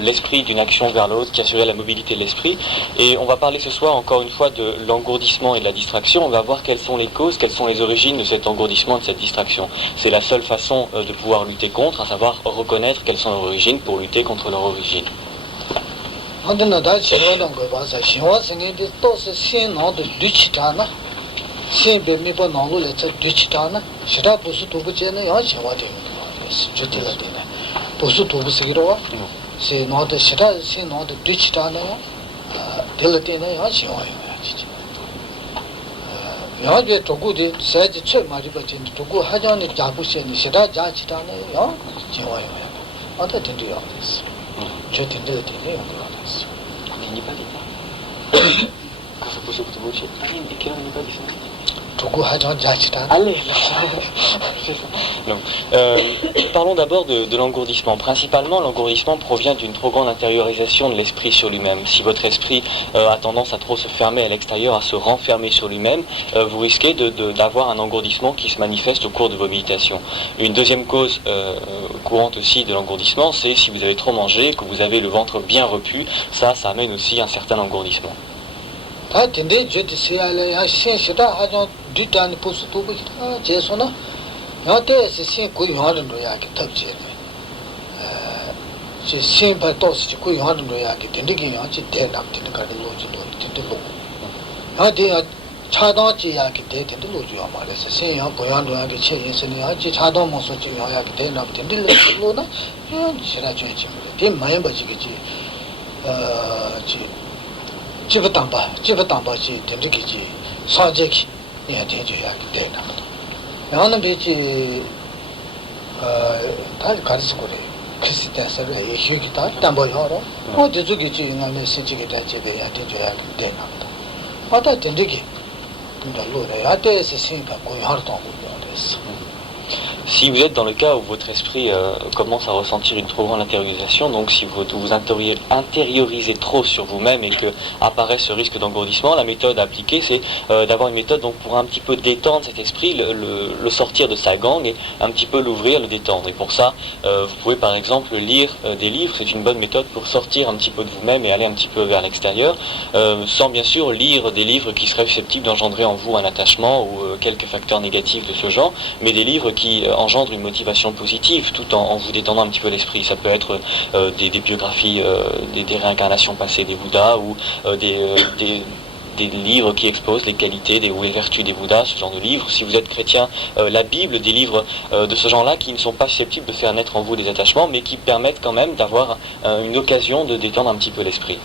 l'esprit d'une action vers l'autre, qui assurait la mobilité de l'esprit. Et on va parler ce soir encore une fois de l'engourdissement et de la distraction. On va voir quelles sont les causes, quelles sont les origines de cet engourdissement et de cette distraction. C'est la seule façon de pouvoir lutter contre, à savoir reconnaître quelles sont leurs origines pour lutter contre leurs origines. Parlons d'abord de l'engourdissement. Principalement, l'engourdissement provient d'une trop grande intériorisation de l'esprit sur lui-même. Si votre esprit a tendance à trop se fermer à l'extérieur, à se renfermer sur lui-même, vous risquez d'avoir un engourdissement qui se manifeste au cours de vos méditations. Une deuxième cause courante aussi de l'engourdissement, c'est si vous avez trop mangé, que vous avez le ventre bien repu, ça amène aussi un certain engourdissement. Si vous êtes dans le cas où votre esprit commence à ressentir une trop grande intériorisation, donc si vous intériorisez trop sur vous-même et que apparaît ce risque d'engourdissement, la méthode à appliquer, c'est d'avoir une méthode donc, pour un petit peu détendre cet esprit, le sortir de sa gangue et un petit peu l'ouvrir, le détendre. Et pour ça, vous pouvez par exemple lire des livres, c'est une bonne méthode pour sortir un petit peu de vous-même et aller un petit peu vers l'extérieur, sans bien sûr lire des livres qui seraient susceptibles d'engendrer en vous un attachement ou quelques facteurs négatifs de ce genre, mais des livres qui engendre une motivation positive tout en vous détendant un petit peu l'esprit. Ça peut être des biographies, des réincarnations passées des Bouddhas ou des livres qui exposent les qualités ou les vertus des Bouddhas, ce genre de livres. Si vous êtes chrétien, la Bible, des livres de ce genre-là qui ne sont pas susceptibles de faire naître en vous des attachements, mais qui permettent quand même d'avoir une occasion de détendre un petit peu l'esprit.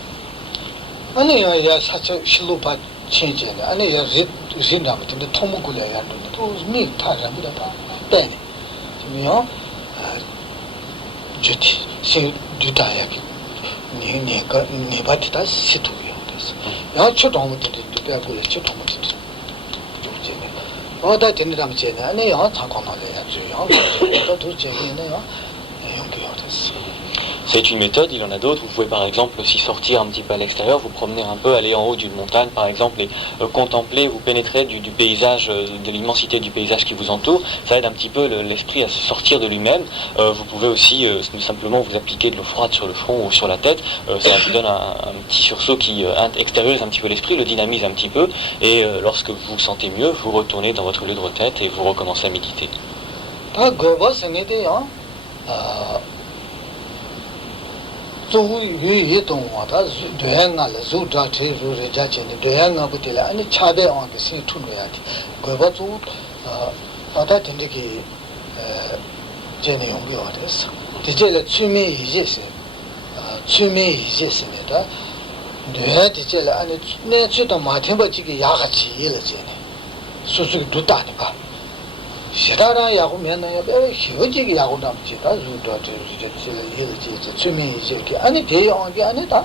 C'est une méthode, il y en a d'autres. Vous pouvez par exemple aussi sortir un petit peu à l'extérieur, vous promener un peu, aller en haut d'une montagne par exemple et contempler, vous pénétrer du paysage, de l'immensité du paysage qui vous entoure. Ça aide un petit peu l'esprit à se sortir de lui-même. Vous pouvez aussi simplement vous appliquer de l'eau froide sur le front ou sur la tête. Ça vous donne un petit sursaut qui extériorise un petit peu l'esprit, le dynamise un petit peu. Et lorsque vous vous sentez mieux, vous retournez dans votre lieu de retraite et vous recommencez à méditer. 시라라 야구면은 휴지기 야구 남지가 주도 주미 이제 아니 대용 게 아니다.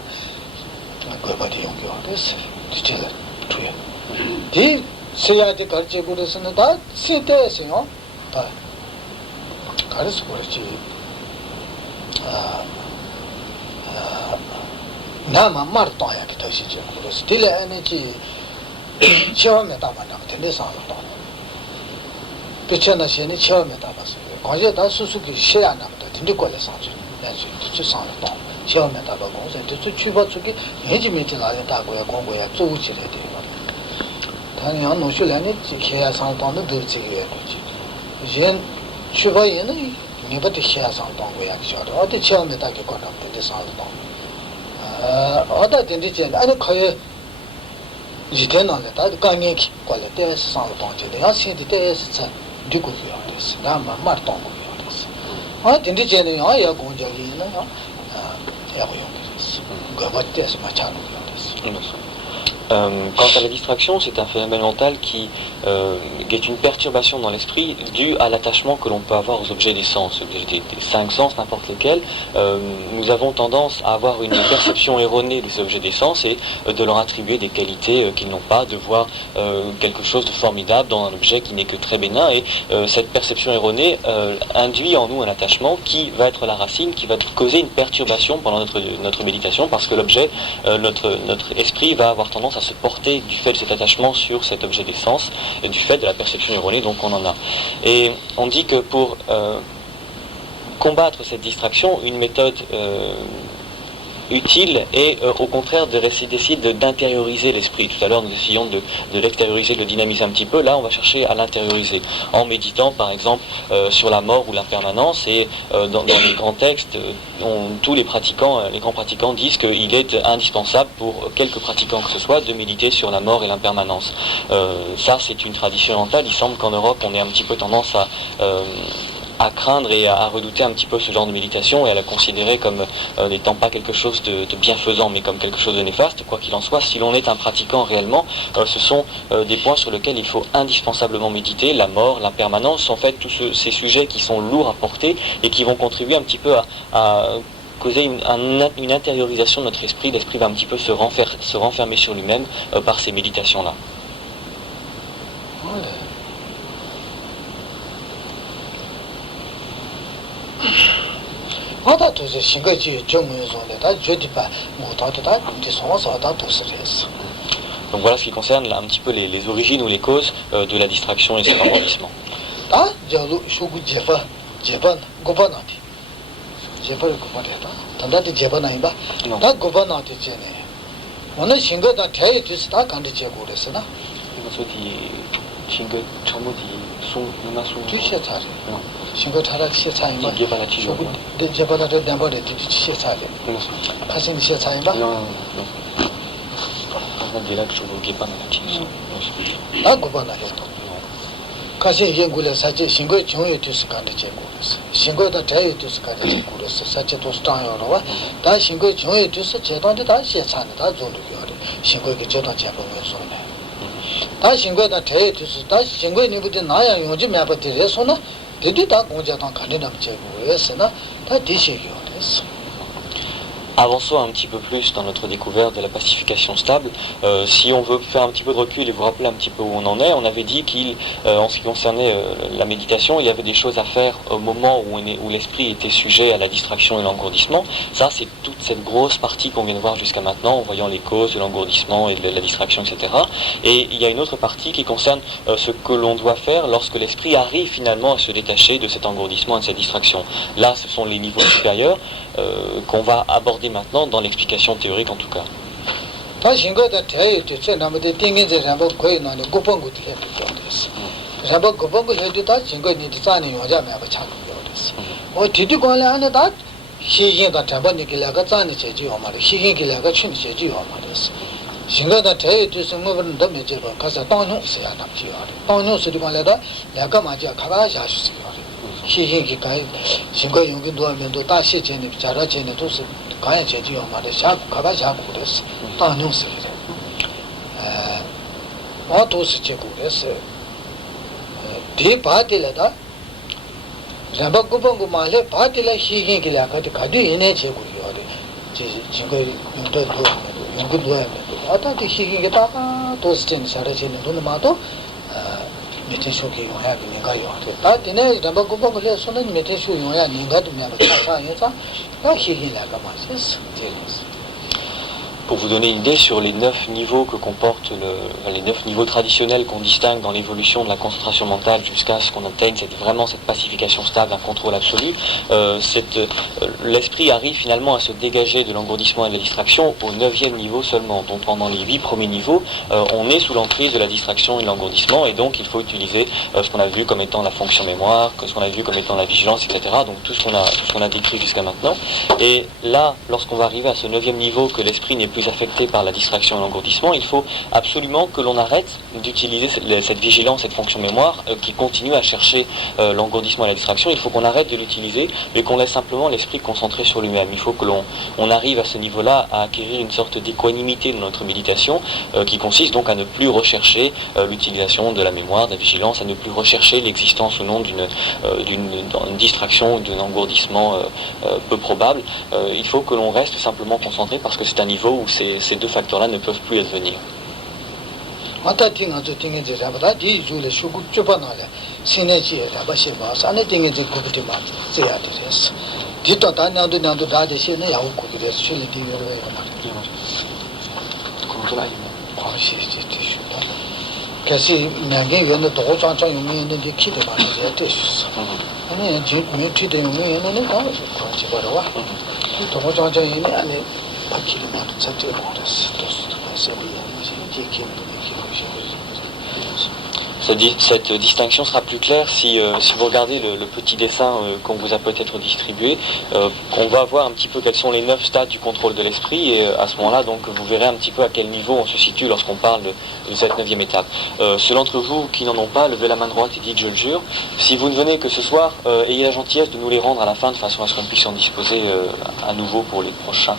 그거 봐도 용기가 됐어. 디젤 투여. 디 세야데 가르쳐 버렸으나 다 세대세요. 다 가르쳐 버렸지. 나만 말도야 그 도시죠. 그래서 딜레 에너지 처음에 담아놔. 근데 상관도 그쳐나 시에 처음에 담았어요. 관제 다 수수기 시야 나보다 근데 걸려 상주. 내가 저 상도 처음에 다가 공사 저 추바 쪽에 해지면이 나야 다고야 공고야 쪼우지래 돼요. 당연 노실에는 해야 상담도 들지게 되지. 이제 추바에는 니버도 해야 상담고야 저도 어디 처음에 다게 거는 근데 상담. 어다 된지 아니 거의 이제는 다 강에 퀄리티 상담도 야 신디 때에서 디고요. 나만 말도 안 아, 근데 쟤는 야 공작이는 야 고용됐어. 그거 때에서 맞잖아. Quant à la distraction, c'est un phénomène mental qui est une perturbation dans l'esprit due à l'attachement que l'on peut avoir aux objets des sens, des cinq sens, n'importe lesquels. Nous avons tendance à avoir une perception erronée de ces objets des sens et de leur attribuer des qualités qu'ils n'ont pas, de voir quelque chose de formidable dans un objet qui n'est que très bénin. Et cette perception erronée induit en nous un attachement qui va être la racine, qui va causer une perturbation pendant notre méditation, parce que l'objet, notre esprit va avoir tendance à se porter du fait de cet attachement sur cet objet des sens et du fait de la perception erronée, donc on en a. Et on dit que pour combattre cette distraction, une méthode utile et au contraire d'essayer d'intérioriser l'esprit. Tout à l'heure nous essayons de l'extérioriser, de le dynamiser un petit peu. Là on va chercher à l'intérioriser en méditant par exemple sur la mort ou l'impermanence, et dans les grands textes tous les grands pratiquants disent qu'il est indispensable pour quelques pratiquants que ce soit de méditer sur la mort et l'impermanence. Ça c'est une tradition orientale. Il semble qu'en Europe on ait un petit peu tendance à craindre et à redouter un petit peu ce genre de méditation et à la considérer comme n'étant pas quelque chose de bienfaisant mais comme quelque chose de néfaste. Quoi qu'il en soit, si l'on est un pratiquant réellement, ce sont des points sur lesquels il faut indispensablement méditer. La mort, l'impermanence, en fait tous ces sujets qui sont lourds à porter et qui vont contribuer un petit peu à causer une intériorisation de notre esprit. L'esprit va un petit peu se renfermer sur lui-même par ces méditations-là. Donc voilà ce qui concerne un petit peu les origines ou les causes de la distraction et cet envahissement. 신고 타락 시차이마 쇼부 제바다도 담보데 시차이 파신 시차이마 고바나요 가시 연구를 사제 신고 정의 투스간데 제고스 신고다 대의 투스간데 제고스 사제도 스타요로와 다 신고 정의 투스 제단데 다 시차네 다 존도요리 신고게 제단 제보면서 다 신고다 대의 투스 다 신고에 니부터 나야 용지 매버들에서나 Avançons un petit peu plus dans notre découverte de la pacification stable. Si on veut faire un petit peu de recul et vous rappeler un petit peu où on en est, on avait dit qu'en ce qui concernait la méditation, il y avait des choses à faire au moment où l'esprit était sujet à la distraction et l'engourdissement. Ça, c'est toute cette grosse partie qu'on vient de voir jusqu'à maintenant, en voyant les causes de l'engourdissement et de la distraction, etc. Et il y a une autre partie qui concerne ce que l'on doit faire lorsque l'esprit arrive finalement à se détacher de cet engourdissement et de cette distraction. Là, ce sont les niveaux supérieurs qu'on va aborder maintenant dans l'explication théorique en tout cas. 신가다 대의도 성모는 메제로 가서 땅용 세야 남지요. 땅용 쓰리관래다 내가 맞아 가가야 하시요. 희희기 가이 신가 용기도 하면도 다시 전에 자라 전에 도스 가야 제지요 말에 샤고 가가야 하고 그랬어. 땅용 쓰리. 도스 제고 그랬어. 대 바딜에다 잡고 말에 바딜에 희희기라 가디 이내 제고요. 지금 용도 용도 아다도 희귀게 다가 도스텐 사라지는 돈 마도 메테쇼기 용야 내가 용한테 다 되네 담바고고 그래 손은 메테쇼 용야 내가도 내가 차차해서 다 희귀라가 맞았어. pour vous donner une idée sur les 9 niveaux que comportent les 9 niveaux traditionnels qu'on distingue dans l'évolution de la concentration mentale jusqu'à ce qu'on atteigne vraiment cette pacification stable, un contrôle absolu, l'esprit arrive finalement à se dégager de l'engourdissement et de la distraction au 9e niveau seulement. Donc pendant les 8 premiers niveaux, on est sous l'emprise de la distraction et de l'engourdissement, et donc il faut utiliser ce qu'on a vu comme étant la fonction mémoire, ce qu'on a vu comme étant la vigilance, etc. Donc tout ce qu'on a décrit jusqu'à maintenant. Et là, lorsqu'on va arriver à ce 9e niveau, que l'esprit n'est plus affecté par la distraction et l'engourdissement, il faut absolument que l'on arrête d'utiliser cette vigilance, cette fonction mémoire qui continue à chercher l'engourdissement et la distraction. Il faut qu'on arrête de l'utiliser, mais qu'on laisse simplement l'esprit concentré sur lui-même. Il faut que l'on arrive à ce niveau-là à acquérir une sorte d'équanimité dans notre méditation qui consiste donc à ne plus rechercher l'utilisation de la mémoire, de la vigilance, à ne plus rechercher l'existence ou non d'une distraction ou d'un engourdissement peu probable. Il faut que l'on reste simplement concentré parce que c'est un niveau où ces deux facteurs-là ne peuvent plus advenir. Cette distinction sera plus claire si vous regardez le petit dessin qu'on vous a peut-être distribué. On va voir un petit peu quels sont les 9 stades du contrôle de l'esprit, et à ce moment-là, donc, vous verrez un petit peu à quel niveau on se situe lorsqu'on parle de cette 9e étape. Ceux d'entre vous qui n'en ont pas, levez la main droite et dites « je le jure ». Si vous ne venez que ce soir, ayez la gentillesse de nous les rendre à la fin de façon à ce qu'on puisse en disposer à nouveau pour les prochains.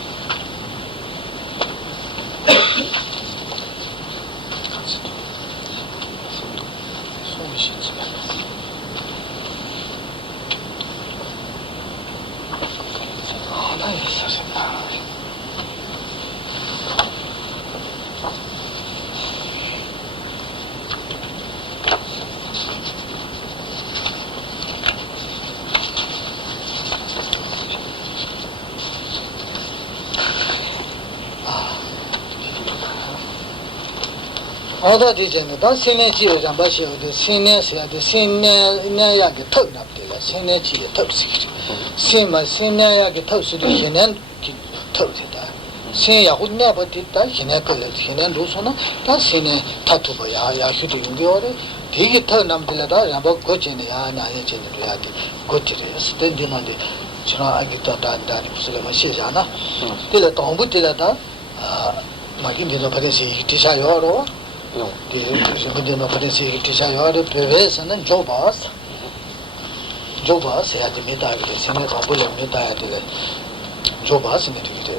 Ada dicendo da seneci da bashi de seneci da senaya ge tok na de la seneci de tok si sema senaya ge tok si de henen ki tok de da sen ya hudna ba de da henen ko le henen ro so na da sene tatu ba ya su de ngi ore de ge tok nam de la da ya ba go chen ya na ye chen de ya de go de sten de ma de chana agi ta da ni kusule ma shi ja na de la tong bu de la da ma gi de no ba de si ti sha yo ro No. Quindi non potessi che c'è ora per essere un Jobas è di metà che se ne fa pure metà di Jobas ne di che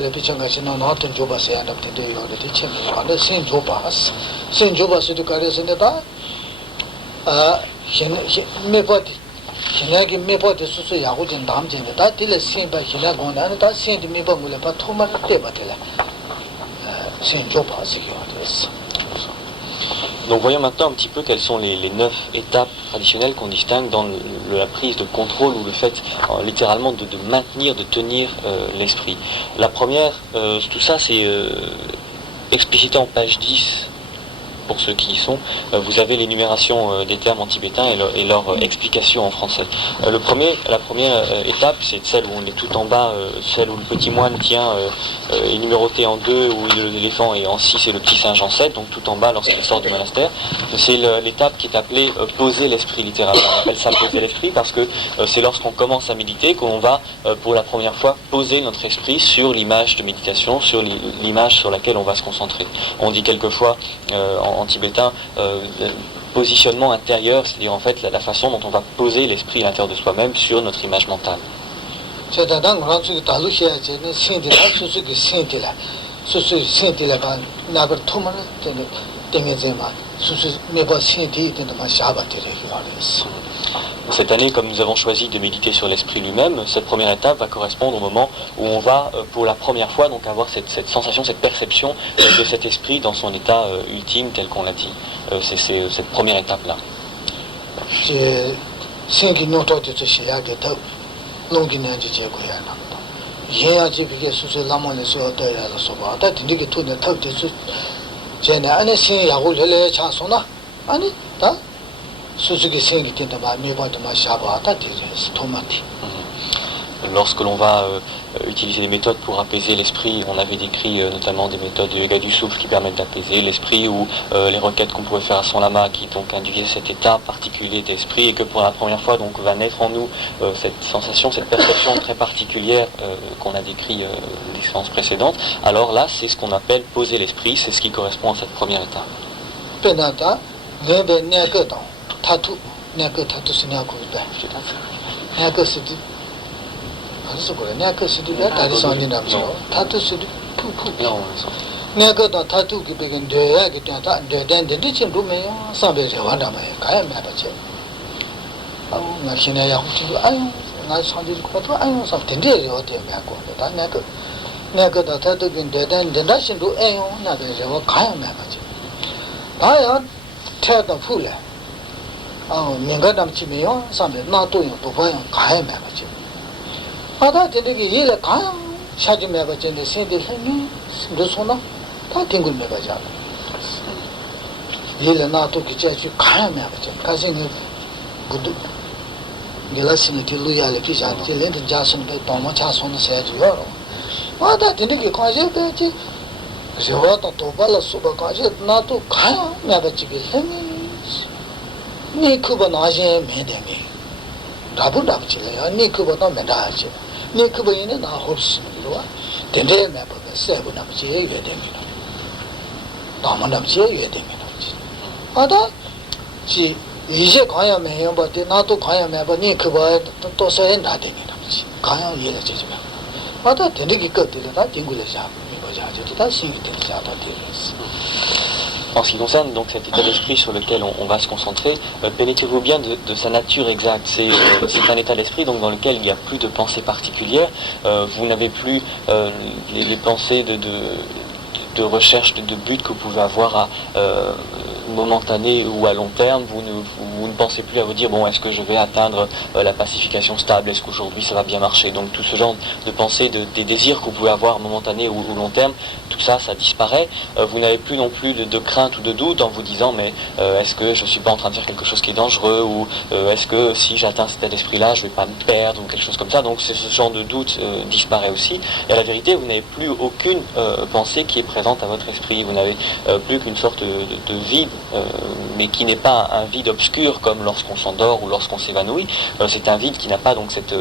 le piccole che non hanno Jobas è andato di ora di c'è ma sen Jobas di care se ne da me poti che me poti su ya go den dam jin da di le sen ba che la go na da sen di me ba mu le pa thoma te ba de Donc voyons maintenant un petit peu quelles sont les 9 étapes traditionnelles qu'on distingue dans la prise de contrôle ou le fait littéralement de maintenir, de tenir l'esprit. La première, tout ça c'est explicité en page 10 pour ceux qui y sont. Vous avez l'énumération des termes en tibétain et leur explication en français. La première étape, c'est celle où on est tout en bas, celle où le petit moine tient est numéroté en 2, où l'éléphant est en 6 et le petit singe en 7, donc tout en bas lorsqu'il sort du monastère. C'est l'étape qui est appelée poser l'esprit littéralement. On appelle ça poser l'esprit parce que c'est lorsqu'on commence à méditer qu'on va pour la première fois poser notre esprit sur l'image de méditation, sur l'image sur laquelle on va se concentrer. On dit quelquefois en tibétain positionnement intérieur, c'est-à-dire en fait la façon dont on va poser l'esprit à l'intérieur de soi-même sur notre image mentale. Cette année, comme nous avons choisi de méditer sur l'esprit lui-même, cette première étape va correspondre au moment où on va, pour la première fois, donc avoir cette sensation, cette perception de cet esprit dans son état ultime, tel qu'on l'a dit. C'est cette première étape-là. 예야지 그게 수술 남원에서 얻어야 소바 다 되게 돈에 탑돼서 쟤네 안에 신 야고를 차소나 아니 다 수수기 생기 때도 많이 봐도 마샤바 다 되죠 토마티. Lorsque l'on va utiliser des méthodes pour apaiser l'esprit, on avait décrit notamment des méthodes de yoga du souffle qui permettent d'apaiser l'esprit ou les requêtes qu'on pouvait faire à son lama qui donc induisaient cet état particulier d'esprit et que pour la première fois donc va naître en nous cette sensation, cette perception très particulière qu'on a décrit les séances précédentes. Alors là, c'est ce qu'on appelle poser l'esprit, c'est ce qui correspond à cette première étape. Penata, nebe nyaketo, tatu, tatu sinyako ba. Nyakesidi. 그래서 그래 내가 시디가 다리 선이 남죠 타투 시디 푸푸 내가 다 타투 기백은 돼야 그때 다 되는데 지금 보면 상배에 와다마에 가야 맞지 아우 나 신의 약국도 아유 나 선지 것도 아유 상 된대요 어때 맞고 다 내가 다 타투긴 되는데 다신도 에요 나도 저 가야 맞지 다야 태도 풀래 아우 내가 남치면 상배 나도 또 봐요 가야 맞지 아다 되게 얘가 가 샤지 매가 전에 세대 했니 그래서나 다 땡글 매가 자 얘가 나도 기자주 가야 매가 자 가시는 부두 gelasi는 길로야를 기자 텔렌트 자선 배 도마 자선을 세주요 아다 되게 가지 배지 그래서 또 발라 수바 가지 나도 가야 매가 지게 했니 니 그거 나제 매대미 라부라부지래 니 그거도 매다지 니 그거에는 나 없습니다. 된대 매버 세고 남지 예됩니다. 나만 남지 예됩니다. 아다 지 이제 가야 매요 버데 나도 가야 매버 니 그거 또 써야 나됩니다. 가야 예를 지지마. 아다 되게 것들이다 딩굴려자 이거자 저다 신이 되자 다 되겠어. En ce qui concerne donc cet état d'esprit sur lequel on va se concentrer, pénétrez-vous bien de sa nature exacte. C'est un état d'esprit donc dans lequel il n'y a plus de pensée particulière, vous n'avez plus les pensées de recherche, de but que vous pouvez avoir à momentané ou à long terme, vous ne pensez plus à vous dire bon est-ce que je vais atteindre la pacification stable, est-ce qu'aujourd'hui ça va bien marcher, donc tout ce genre de pensées, des désirs que vous pouvez avoir momentanés ou long terme, tout ça disparaît, vous n'avez plus non plus de crainte ou de doute en vous disant mais est-ce que je suis pas en train de faire quelque chose qui est dangereux ou est-ce que si j'atteins cet état d'esprit là je vais pas me perdre ou quelque chose comme ça, donc ce genre de doute disparaît aussi, et à la vérité vous n'avez plus aucune pensée qui est présente à votre esprit, vous n'avez plus qu'une sorte de vide, mais qui n'est pas un vide obscur comme lorsqu'on s'endort ou lorsqu'on s'évanouit, c'est un vide qui n'a pas donc cet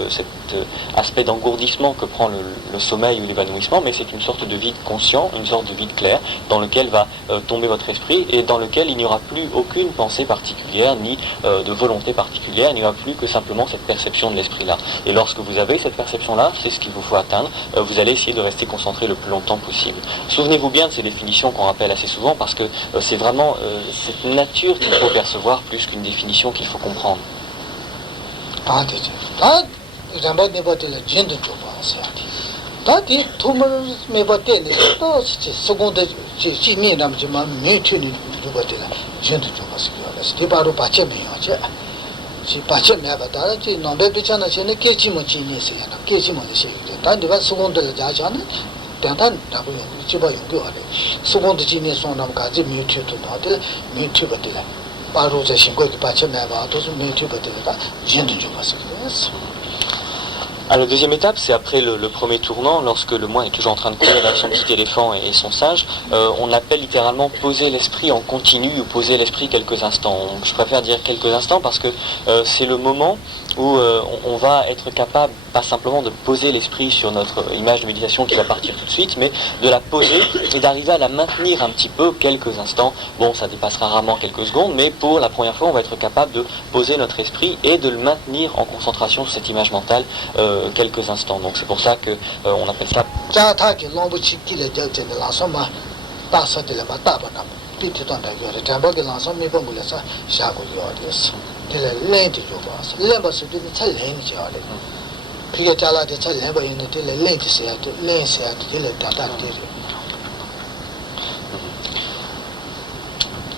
aspect d'engourdissement que prend le sommeil ou l'évanouissement, mais c'est une sorte de vide conscient, une sorte de vide clair dans lequel va tomber votre esprit et dans lequel il n'y aura plus aucune pensée particulière ni de volonté particulière, il n'y aura plus que simplement cette perception de l'esprit là, et lorsque vous avez cette perception là, c'est ce qu'il vous faut atteindre, vous allez essayer de rester concentré le plus longtemps possible. Souvenez-vous bien de ces définitions qu'on rappelle assez souvent parce que c'est vraiment cette nature qu'il faut percevoir plus qu'une définition qu'il faut comprendre. 단단 라고 집어 연구하래. 수공도 지내 손남 가지 뮤튜브 나들 뮤튜브들. 바로 제 신고도 받쳐 내가 도서 뮤튜브들다 진도 좀 봤어. Alors, la deuxième étape, c'est après le premier tournant, lorsque le moine est toujours en train de courir avec son petit éléphant et son singe, on appelle littéralement poser l'esprit en continu ou poser l'esprit quelques instants. Donc, je préfère dire quelques instants parce que c'est le moment où on va être capable, pas simplement de poser l'esprit sur notre image de méditation qui va partir tout de suite, mais de la poser et d'arriver à la maintenir un petit peu quelques instants. Bon, ça dépassera rarement quelques secondes, mais pour la première fois, on va être capable de poser notre esprit et de le maintenir en concentration sur cette image mentale quelques instants. Donc c'est pour ça que on appelle ça.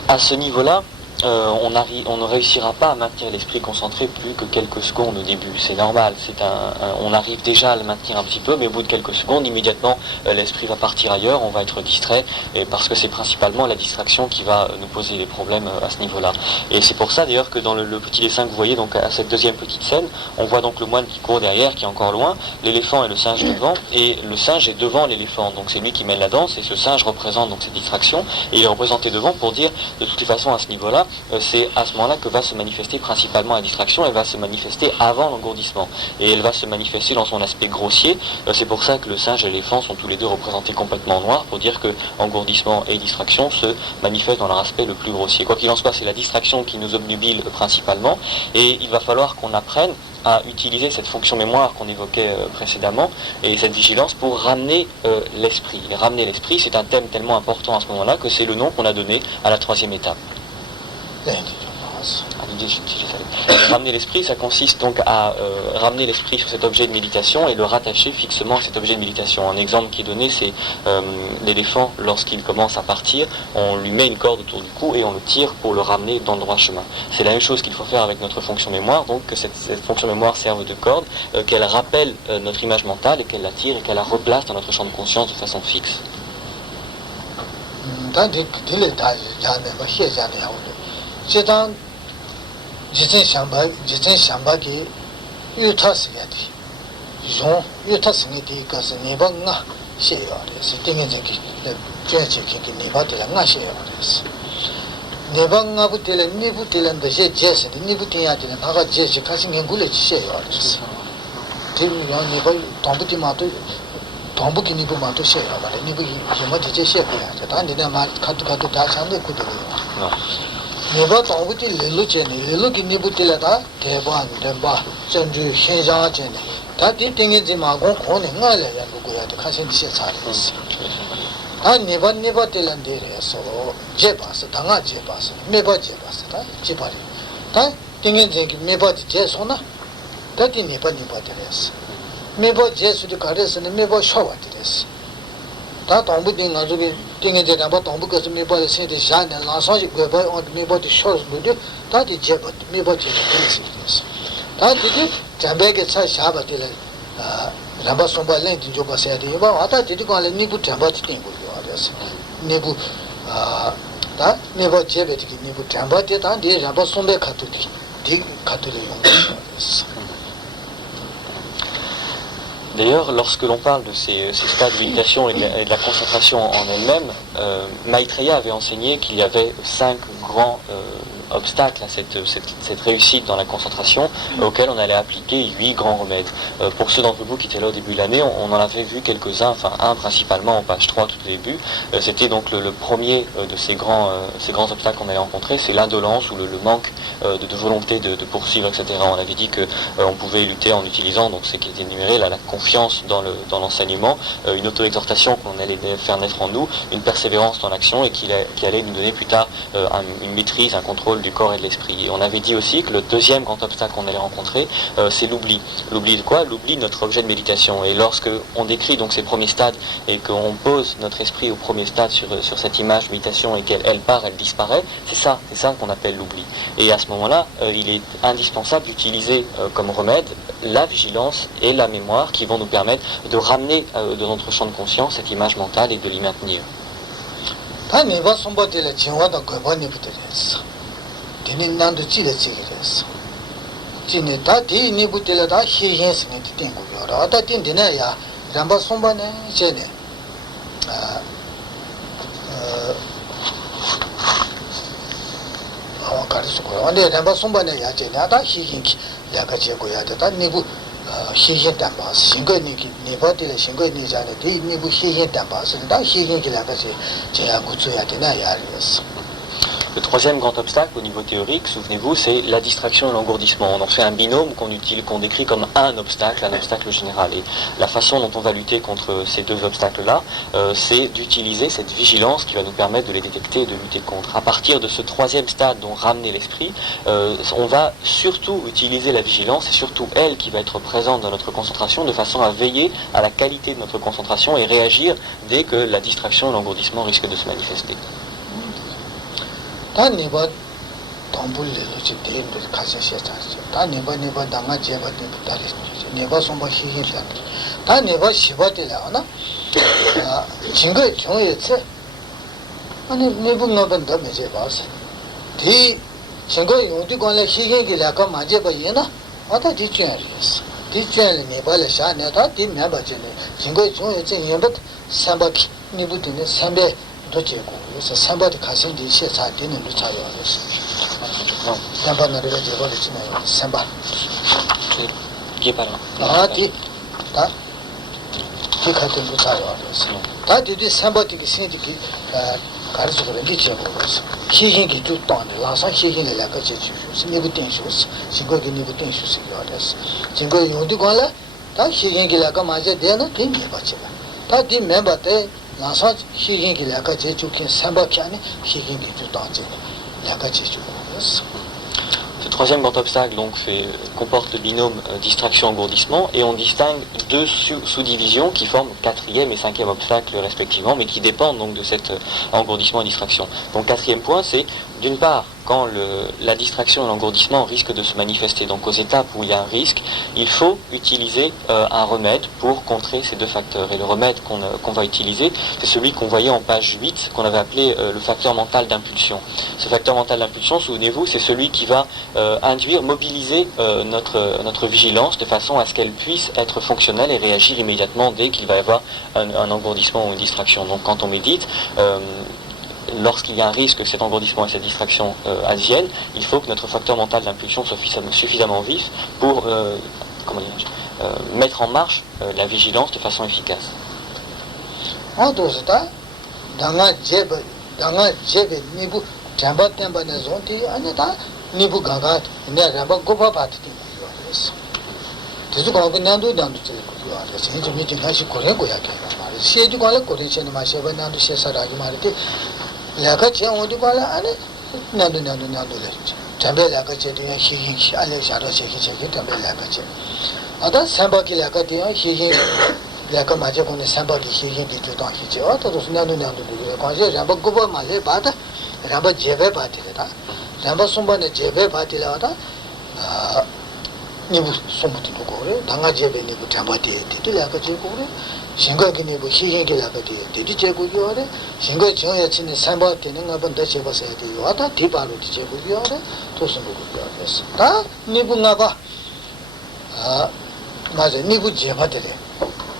À ce niveau-là, on ne réussira pas à maintenir l'esprit concentré plus que quelques secondes au début. C'est normal. On arrive déjà à le maintenir un petit peu, mais au bout de quelques secondes, immédiatement, l'esprit va partir ailleurs, on va être distrait, parce que c'est principalement la distraction qui va nous poser des problèmes à ce niveau-là. Et c'est pour ça d'ailleurs que dans le petit dessin que vous voyez, donc à cette deuxième petite scène, on voit donc le moine qui court derrière, qui est encore loin, l'éléphant et le singe devant, et le singe est devant l'éléphant. Donc c'est lui qui mène la danse, et ce singe représente donc cette distraction, et il est représenté devant pour dire, de toutes les façons, à ce niveau-là, c'est à ce moment-là que va se manifester principalement la distraction. Elle va se manifester avant l'engourdissement, et elle va se manifester dans son aspect grossier. C'est pour ça que le singe et l'éléphant sont tous les deux représentés complètement en noir, pour dire que engourdissement et distraction se manifestent dans leur aspect le plus grossier. Quoi qu'il en soit, c'est la distraction qui nous obnubile principalement, et il va falloir qu'on apprenne à utiliser cette fonction mémoire qu'on évoquait précédemment, et cette vigilance pour ramener l'esprit. Et ramener l'esprit, c'est un thème tellement important à ce moment-là que c'est le nom qu'on a donné à la troisième étape. Ramener l'esprit, ça consiste donc à ramener l'esprit sur cet objet de méditation et le rattacher fixement à cet objet de méditation. Un exemple qui est donné, c'est l'éléphant, lorsqu'il commence à partir, on lui met une corde autour du cou et on le tire pour le ramener dans le droit chemin. C'est la même chose qu'il faut faire avec notre fonction mémoire, donc que cette fonction mémoire serve de corde, qu'elle rappelle notre image mentale et qu'elle la tire et qu'elle la replace dans notre champ de conscience de façon fixe. jizen shamba ki yuta singati yuta singati kasi nipa nga sheyo resi tingi zingi juanchi kingi nipa tila nga sheyo resi nipa nga pu tila nipu tila nda she jesi nipu tinya tila naga jesi kasi ngengule chi sheyo resi tiru yang nipa tombu ti mato tombu ki nipu mato sheyo resi nipu yima ti che sheyo resi tani dina katu da chande kudiri nipa tongbu ti lilu cheni, lilu ki nipu ti la ta tepa, tenpa, chenju, shenjang cheni ta ti tingi zi ma gong kong ni nga la yan lugu ya di kashin ti she chari isi ta nipa ti lan di re so je basi, ta nga je basi, mepa je basi, ta je bari ta tingi zi ki mepa ti je so na ta ti nipa ti re si mepa je su di ka re si ni mepa shawa ti re si 다 동부 딩가 저기 딩에 대한 바 동부 것을 메버를 세대 샤는 라상이 괴버 온 메버디 쇼스도 다디 제버 메버지 됐어 다디 잠베게 차 샤바들 아 라바 somballen 딩조 바세야 돼 봐 왔다 디디 관le 니부 잠바티 딩고 요아서 니부 아다 메버 제베티 니부 잠바티 다디 라바 sombe 카투디 디 카투리 용거였어 D'ailleurs, lorsque l'on parle de ces stades de méditation et de la concentration en elle-même, Maitreya avait enseigné qu'il y avait 5 grands obstacle à cette réussite dans la concentration auquel on allait appliquer 8 grands remèdes. Pour ceux d'entre vous qui étaient là au début de l'année, on en avait vu quelques-uns, enfin un principalement en page 3 tout au début. C'était donc le premier de ces grands obstacles qu'on allait rencontrer, c'est l'indolence ou le manque de volonté de poursuivre, etc. On avait dit qu'on pouvait lutter en utilisant donc ce qui était énuméré, la confiance dans l'enseignement, une auto-exhortation qu'on allait faire naître en nous, une persévérance dans l'action et qui allait nous donner plus tard une maîtrise, un contrôle du corps et de l'esprit. Et on avait dit aussi que le deuxième grand obstacle qu'on allait rencontrer, c'est l'oubli. L'oubli de quoi? L'oubli de notre objet de méditation. Et lorsque on décrit donc ces premiers stades et qu'on pose notre esprit au premier stade sur cette image de méditation et qu'elle part, elle disparaît, c'est ça qu'on appelle l'oubli. Et à ce moment-là, il est indispensable d'utiliser comme remède la vigilance et la mémoire qui vont nous permettre de ramener de notre champ de conscience cette image mentale et de l'y maintenir. Le troisième grand obstacle au niveau théorique, souvenez-vous, c'est la distraction et l'engourdissement. On en fait un binôme qu'on décrit comme un obstacle général. Et la façon dont on va lutter contre ces deux obstacles-là, c'est d'utiliser cette vigilance qui va nous permettre de les détecter et de lutter contre. À partir de ce troisième stade, dont ramener l'esprit, on va surtout utiliser la vigilance, et surtout elle qui va être présente dans notre concentration, de façon à veiller à la qualité de notre concentration et réagir dès que la distraction et l'engourdissement risquent de se manifester. 동불레로 집대인 가서 시작했어. 다 네바 당아 제바 다리 네바 som바 희희라. 다 네바 시바들라나. 증거 경우에서 아니 네분노던다 메제 봐서. 디 증거 용디 관le 희희기라가 맞제 봐이나. 아다 디ကျွ야리스. 디ကျွ야리 네바를 샤네다 디 메바제네. 증거 경우에서 연በት 삼바키 네부드네 삼배 도제고. 그래서 삼바디 가신디 시차 되는 거 차요스. 삼바나리가 제거를 지나요. 삼바. Qui est pas là. 아, 디. 다. 디 같은 거 차요. 다 디디 삼바디기 신디기 가르쳐 그런 게 제거스. 희희기 좀 떠네. 라사 희희를 약간 제주. 스니부 땡쇼스. 진거기 니부 땡쇼스 요레스. 진거 요디 관라 다 희희기 약간 맞아 되는 게 메바치라. 다디 멤버때 라사 희희기 약간 제주킨 삼바키 안에 희희기 좀 떠지. 약간 제주. Ce troisième grand obstacle donc, comporte le binôme distraction-engourdissement et on distingue deux sous-divisions qui forment quatrième et cinquième obstacle respectivement mais qui dépendent donc de cet engourdissement et distraction. Donc quatrième point c'est d'une part quand la distraction et l'engourdissement risquent de se manifester donc aux étapes où il y a un risque, il faut utiliser un remède pour contrer ces deux facteurs. Et le remède qu'on va utiliser, c'est celui qu'on voyait en page 8, qu'on avait appelé le facteur mental d'impulsion. Ce facteur mental d'impulsion, souvenez-vous, c'est celui qui va mobiliser notre vigilance de façon à ce qu'elle puisse être fonctionnelle et réagir immédiatement dès qu'il va y avoir un engourdissement ou une distraction. Donc quand on médite, lorsqu'il y a un risque que cet engourdissement et cette distraction adviennent, il faut que notre facteur mental d'impulsion soit suffisamment vif pour mettre en marche la vigilance de façon efficace. 내가 지금 어디 가라 아니 나도 담배 내가 제대로 희희 알레 샤로 제기 담배 내가 제 아다 삼바기 내가 되어 희희 내가 맞아 보는 삼바기 희희 뒤도 희지 어떠도 나도 관계 잠바 고바 말해 봐다 잠바 제베 봐티다 잠바 손반에 제베 봐티라다 아 니부 손부터 고래 당가 제베 니부 잠바티 뒤도 제고 그래 생각이 니부 희희기라가 뒤디 제고 요래 생각 정해 치는 삼바 되는 거는 더 제거해야 돼요. 와다 뒤바로 제고 요래 도스 보고 요래서 다 니부 나봐 아 맞아 니부 제바들이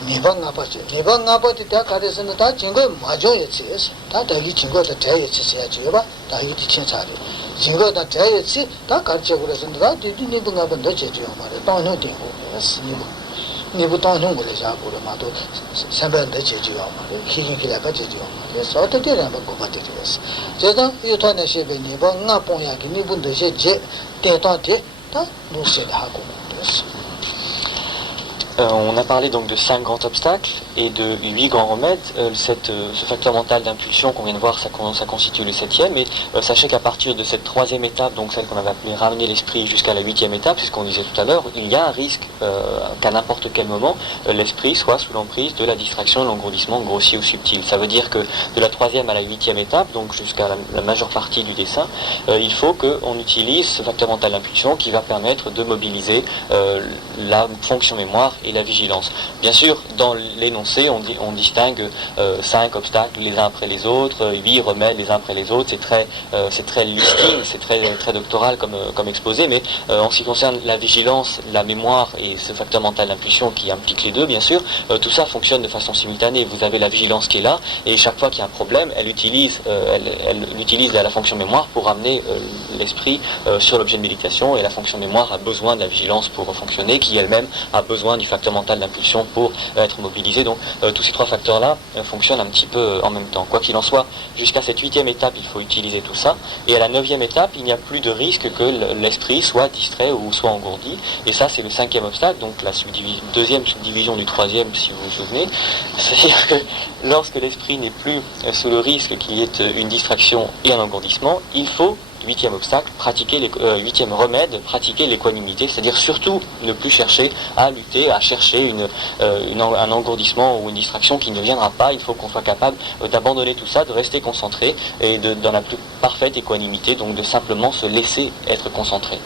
니방 나빠지 니방 나빠지 다 가르서는 다 증거 맞아야 지에서 다 대기 증거도 대야 지어야지 봐 다이 지천사리 증거다 대야지 다 가르쳐 그래서 다 뒤디 니부 나번 더 제죠 말에 또는 되고 그래서 니부 또는 걸려 자고 마도 삼반대 제지요 말에 희희기라가 제지요 말에 어떻게 되는 거 같아요. 제가 유턴에 시베 니부 나 봉야기 니분도 제 대단대 다 노세다 하고 그래서 On a parlé donc de 5 grands obstacles et de 8 grands remèdes. Ce facteur mental d'impulsion qu'on vient de voir, ça constitue le 7e. Et sachez qu'à partir de cette 3e étape, donc celle qu'on avait appelée ramener l'esprit jusqu'à la 8e étape, puisqu'on disait tout à l'heure, il y a un risque qu'à n'importe quel moment, l'esprit soit sous l'emprise de la distraction, de l'engourdissement grossier ou subtil. Ça veut dire que de la 3e à la 8e étape, donc jusqu'à la majeure partie du dessin, il faut qu'on utilise ce facteur mental d'impulsion qui va permettre de mobiliser la fonction mémoire et la vigilance. Bien sûr, dans l'énoncé, on distingue 5 obstacles les uns après les autres, 8 remèdes les uns après les autres. C'est très listing, c'est très doctoral comme exposé, mais en ce qui concerne la vigilance, la mémoire et ce facteur mental d'impulsion qui implique les deux, bien sûr, tout ça fonctionne de façon simultanée. Vous avez la vigilance qui est là, et chaque fois qu'il y a un problème, elle utilise la fonction mémoire pour ramener l'esprit sur l'objet de méditation, et la fonction mémoire a besoin de la vigilance pour fonctionner, qui elle-même a besoin du facteur mental d'impulsion pour être mobilisé. Donc tous ces trois facteurs-là fonctionnent un petit peu en même temps. Quoi qu'il en soit, jusqu'à cette 8e étape, il faut utiliser tout ça. Et à la 9e étape, il n'y a plus de risque que l'esprit soit distrait ou soit engourdi. Et ça, c'est le 5e obstacle, donc la deuxième subdivision du 3e, si vous vous souvenez. C'est-à-dire que lorsque l'esprit n'est plus sous le risque qu'il y ait une distraction et un engourdissement, il faut huitième obstacle, huitième remède, pratiquer l'équanimité, c'est-à-dire surtout ne plus chercher à lutter, à chercher un engourdissement ou une distraction qui ne viendra pas. Il faut qu'on soit capable d'abandonner tout ça, de rester concentré et dans la plus parfaite équanimité, donc de simplement se laisser être concentré.